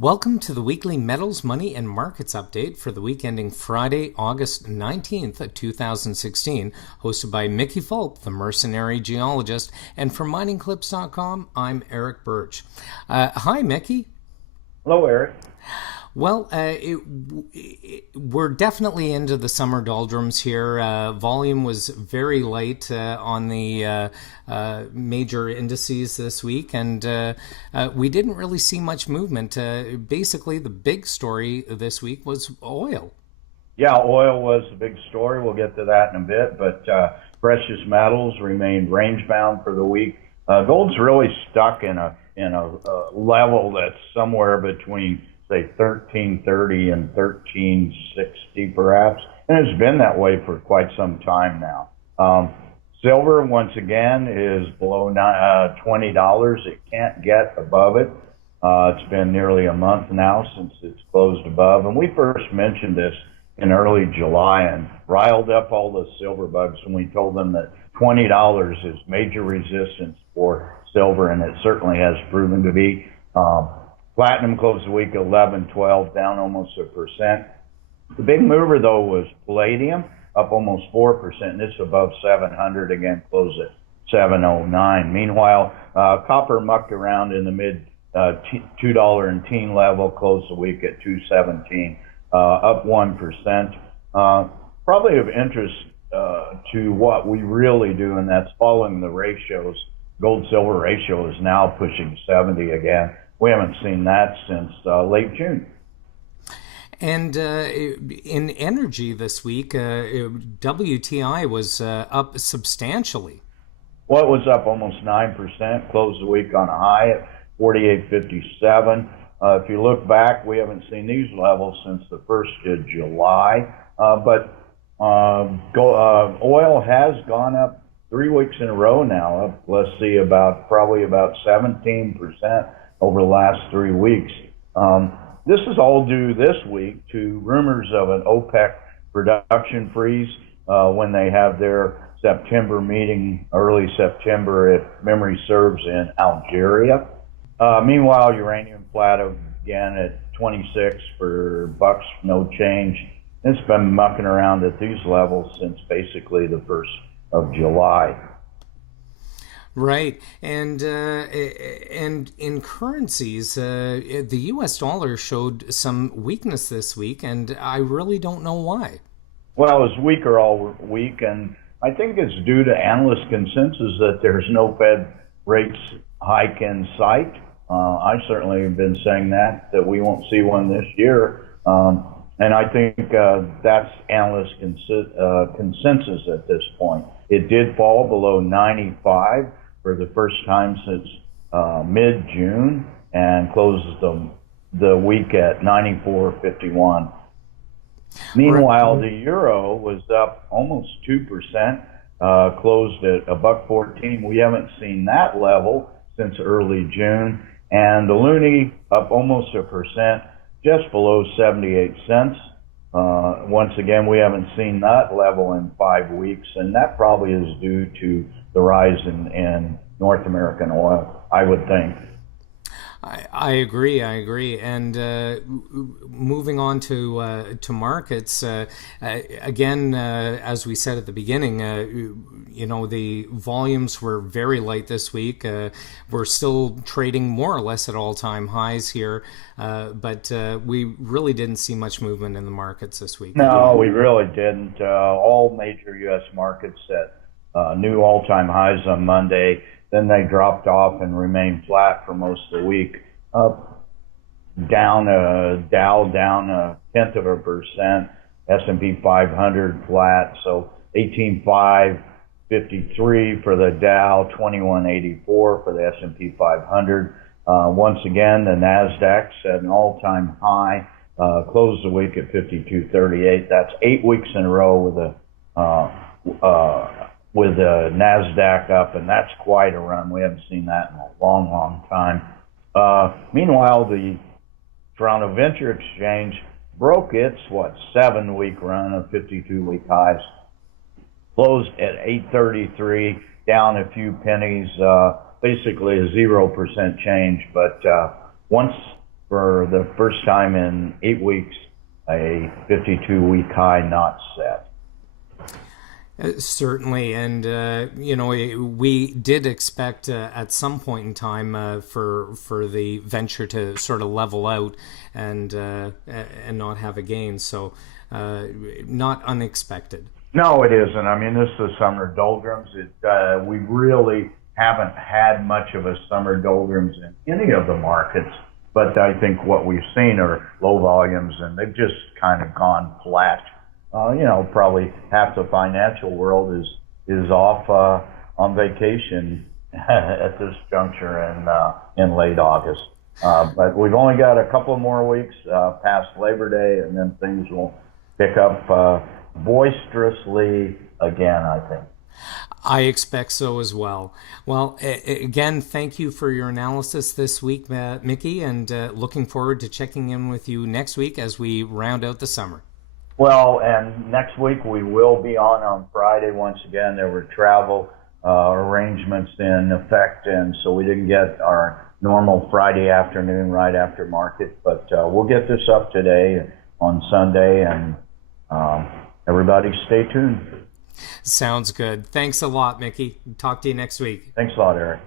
Welcome to the weekly Metals, Money, and Markets update for the week ending Friday, August 19th, 2016, hosted by Mickey Fulp, the Mercenary Geologist, and from miningclips.com, I'm Erick Bertsch. Hi, Mickey. Hello, Eric. Well, we're definitely into the summer doldrums here. Volume was very light on the major indices this week, and we didn't really see much movement. Basically, the big story this week was oil. Yeah, oil was the big story. We'll get to that in a bit, but precious metals remained range bound for the week. Gold's really stuck in a level that's somewhere between, say, 1330 and 1360 perhaps, and it's been that way for quite some time now. Silver, once again, is below $20. It can't get above it. It's been nearly a month now since it's closed above, and we first mentioned this in early July and riled up all the silver bugs when we told them that $20 is major resistance for silver, and it certainly has proven to be. Platinum closed the week 11.12, down almost 1%. The big mover, though, was palladium, up almost 4%, and it's above 700 again, closed at 709. Meanwhile, copper mucked around in the mid $2 and teen level, closed the week at 217, up 1%. Probably of interest to what we really do, and that's following the ratios. Gold-silver ratio is now pushing 70 again. We haven't seen that since late June. And in energy this week, WTI was up substantially. Well, it was up almost 9%, closed the week on a high at 48.57. If you look back, we haven't seen these levels since the 1st of July. But oil has gone up 3 weeks in a row now. Up, let's see, probably about 17% over the last 3 weeks. This is all due this week to rumors of an OPEC production freeze when they have their September meeting, early September, if memory serves, in Algeria. Meanwhile, uranium flat again at 26 for bucks, no change. It's been mucking around at these levels since basically the 1st of July. Right, and in currencies, the U.S. dollar showed some weakness this week, and I really don't know why. Well, it's weaker all week, and I think it's due to analyst consensus that there's no Fed rates hike in sight. I certainly have been saying that we won't see one this year, and I think that's analyst consensus at this point. It did fall below 95 for the first time since mid-June, and closes the week at 94.51. Meanwhile, the euro was up almost 2%, closed at $1.14. We haven't seen that level since early June. And the loonie up almost 1%, just below 78 cents. Once again, we haven't seen that level in 5 weeks, and that probably is due to the rise in North American oil, I would think. I agree. And moving on to markets, again, as we said at the beginning, the volumes were very light this week. We're still trading more or less at all-time highs here, but we really didn't see much movement in the markets this week. No, we really didn't. All major U.S. markets set new all-time highs on Monday. Then they dropped off and remained flat for most of the week. Dow down 0.1%, S&P 500 flat, so 18,553 for the Dow, 2184 for the S&P 500. Once again, the Nasdaq set an all-time high, closed the week at 5238. That's 8 weeks in a row with the Nasdaq up, and that's quite a run. We haven't seen that in a long, long time. Meanwhile, the Toronto Venture Exchange broke its 7-week run of 52-week highs, closed at 833, down a few pennies, basically a 0% change. But once for the first time in 8 weeks, a 52-week high not set. Certainly, and we did expect at some point in time for the venture to sort of level out and not have a gain. So, not unexpected. No, it isn't. I mean, this is the summer doldrums. We really haven't had much of a summer doldrums in any of the markets, but I think what we've seen are low volumes, and they've just kind of gone flat. Probably half the financial world is off on vacation at this juncture in late August. But we've only got a couple more weeks past Labor Day, and then things will pick up boisterously again, I think. I expect so as well. Well, again, thank you for your analysis this week, Mickey, and looking forward to checking in with you next week as we round out the summer. Well, and next week we will be on Friday once again. There were travel arrangements in effect, and so we didn't get our normal Friday afternoon right after market. But we'll get this up today on Sunday, and everybody stay tuned. Sounds good. Thanks a lot, Mickey. Talk to you next week. Thanks a lot, Eric.